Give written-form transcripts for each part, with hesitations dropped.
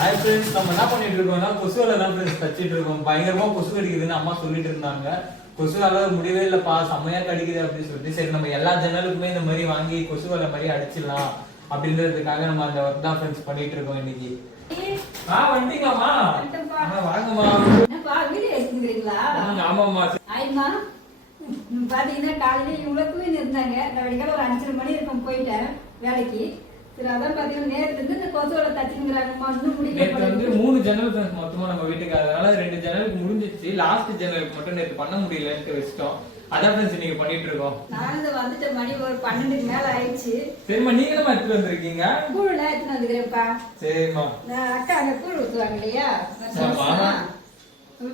Hi friends, நம்ம என்ன பண்ணிட்டு இருக்கோம்னா கொசுவலை தான் ஃப்ரெண்ட்ஸ் தச்சிட்டு இருக்கோம். பயங்கரமா கொசு கடிக்குதுன்னு அம்மா சொல்லிட்டு இருந்தாங்க. கொசுவால முடியவே இல்லப்பா, செம்மையா கடிக்குது அப்படின்னு சொல்லிட்டு சரி நம்ம எல்லா ஜன்னலுக்குமே இந்த மாதிரி வாங்கி கொசுவலை மாதிரி அடிச்சிடலாம் அப்படின்றதுக்காக நம்ம அந்த ஒர்க் தான் ஃப்ரெண்ட்ஸ் பண்ணிட்டு இருக்கோம் இன்னைக்கு. வந்துட்டீங்களாம்மா? வாங்கம்மா. ஆமாம்மா. பாத்தீங்கன்னா காலையில இவ்வளவு தூங்கி இருந்தாங்க. நான் ஒரு 5:30 மணி இருக்கும் போயிட்டேன் வேலைக்கு. சரி அதான் பாத்தீங்கன்னா நேரத்துல இருந்து இந்த கொசுவலை தச்சுங்கிறாங்கம்மா. இன்னும் முடியல. 3 ஜன்னல் மொத்தமா நம்ம வீட்டுக்கு, அதனால 2 ஜன்னலுக்கு முடிஞ்சிச்சு. லாஸ்ட் ஜன்னலுக்கு மட்டும் நேற்று பண்ண முடியலன்னு வச்சிட்டோம். அதான் ஃப்ரெண்ட்ஸ் நீங்க பண்ணிட்டு இருக்கோம். நான் வந்துட்ட மணி ஒரு 12க்கு மேல ஆயிடுச்சு. சரிம்மா, நீங்க என்ன எடுத்துட்டு வந்திருக்கீங்க? கூழ் எடுத்துட்டு வந்துக்கிறேன்ப்பா. சரிம்மா. அக்கா அங்க கூழ் ஊத்துவாங்க இல்லையா,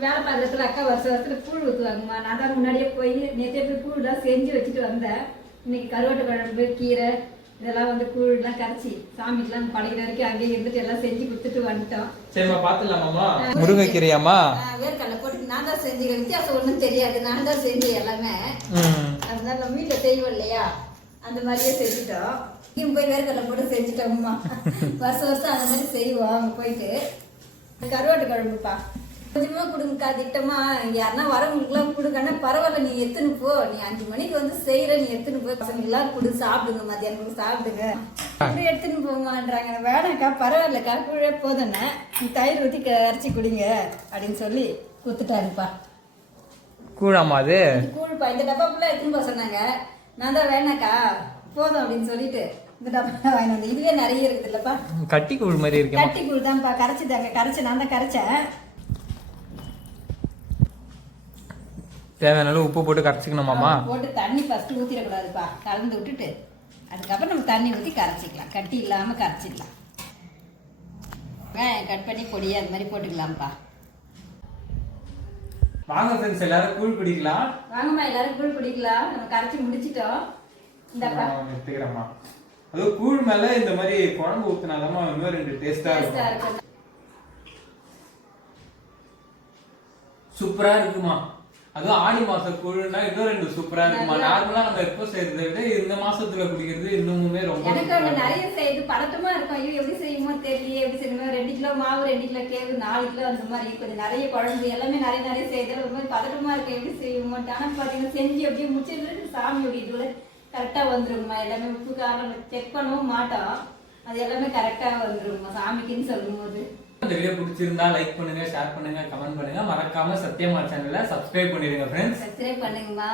வேலை பார்க்கறதுல அக்கா வருஷத்துல கூழ் ஊத்துவாங்கம்மா. நான் தான் முன்னாடியே போய் நேற்றே போய் கூழ் தான் செஞ்சு வச்சுட்டு வந்தேன். இன்னைக்கு கருவாட்டு குழம்பு, கீரை இதெல்லாம் வந்து கூழ் எல்லாம் கரைச்சி சாமிக்கெல்லாம் பழைய வரைக்கும் அங்கேயே இருந்துட்டு எல்லாம் செஞ்சு கொடுத்துட்டு வந்துட்டோம். சரிம்மா, பாத்துலாமாம்மா? முருங்கைக்கீரையாம்மா? வேர்க்கடலை போட்டு நான் தான் செஞ்சுக்கிறேன். வித்தியாசம் ஒன்றும் தெரியாது, நான் தான் செஞ்சேன் எல்லாமே. அதனால நம்ம வீட்டில் செய்வோம் இல்லையா, அந்த மாதிரியே செஞ்சுட்டோம். இங்கேயும் போய் வேர்க்கடலை போட்டு செஞ்சுட்டோம்மா. வருஷம் அந்த மாதிரி செய்வோம். அங்கே போயிட்டு கருவாட்டு குழம்புப்பா கொஞ்சமா கொடுங்கக்கா, திட்டமா யாருன்னா வரவங்களுக்குலாம் கொடுக்கன்னா பரவாயில்ல, நீ எத்துன்னு போ, நீ 5 மணிக்கு வந்து செய்யற, நீ எத்துன்னு போய் பசங்க எல்லாம் கொடு, சாப்பிடுங்க, மத்தியானம் சாப்பிடுங்க, அப்படி எடுத்துன்னு போங்கன்றாங்க. வேணாக்கா பரவாயில்லக்கா, கூழே போதுன்னு நீ தயிர் ஊற்றி அரைச்சி குடிங்க அப்படின்னு சொல்லி கொடுத்துட்டாருப்பா. கூழாமா அது? கூழ்ப்பா. இந்த டப்பா ஃபுல்லாக எடுத்துன்னு போக சொன்னாங்க. நான் தான் வேணாக்கா போதும் அப்படின்னு சொல்லிட்டு இந்த டப்பா வாங்கி வந்தேன். இதுவே நிறைய இருக்குது இல்லப்பா, கட்டி கூழ் மாதிரி இருக்கு. கட்டி கூழ் தான்ப்பா, கரைச்சிதாங்க, கரைச்சி நான் தான் கரைச்சேன். தேவையான உப்பு போட்டு கரைச்சிக்கணுமாமா? போட்டு தண்ணி ஃபர்ஸ்ட் ஊற்றிடக்கூடாதுப்பா, கலந்து விட்டுட்டு அதுக்கப்புறம் நம்ம தண்ணி ஊற்றி கரைச்சிக்கலாம். கட்டி இல்லாமல் கரைச்சிடலாம். கட் பண்ணி பொடியா அது மாதிரி போட்டுக்கலாம்ப்பா. வாங்க ஃப்ரெண்ட்ஸ், எல்லாரும் கூழ் குடிக்கலாம். வாங்கம்மா, எல்லாரும் கூழ் குடிக்கலாம். நம்ம கரைச்சி முடிச்சிட்டோம். இந்தப்பா எடுத்துக்கிறேம்மா. அது கூழ் மேல இந்த மாதிரி குழம்பு ஊத்துனாதாம்மா இன்னும் 2 டேஸ்டா இருக்கும். சூப்பரா இருக்குமா. அதுவும் ஆடி மாச கூழ்னா இன்னும் 2 சூப்பரா இருக்குமா. நார்மலா நம்ம எப்போ செய்யறதை விட இந்த மாசத்துல குடிக்கிறது இன்னுமே ரொம்ப எனக்கு நிறைய செய்து பதட்டமா இருக்கும். ஐயோ எப்படி செய்யுமோ தெரியல, எப்படி செய்யணுமோ. 2 கிலோ மாவு, 2 கிலோ கேவு, 4 கிலோ அந்த மாதிரி கொஞ்சம் நிறைய குழம்பு எல்லாமே நிறைய செய்யறது ரொம்ப பதட்டமா இருக்கு, எப்படி செய்யுமோ. ஆனா பாத்தீங்கன்னா செஞ்சு அப்படியே முடிச்சிட்டு சாமியோட இதுல கரெக்டா வந்துருங்கம்மா. எல்லாமே உப்பு காரம் செக் பண்ணவும் மாட்டோம், அது எல்லாமே கரெக்டா வந்துருங்கம்மா சாமிக்குன்னு சொல்லும் போது. இந்த வீடியோ பிடிச்சிருந்தா லைக் பண்ணுங்க, ஷேர் பண்ணுங்க, கமெண்ட் பண்ணுங்க. மறக்காம சத்யமா சேனலை சப்ஸ்கிரைப் பண்ணிடுங்க ஃப்ரெண்ட்ஸ். சப்ஸ்கிரைப் பண்ணுங்கம்மா.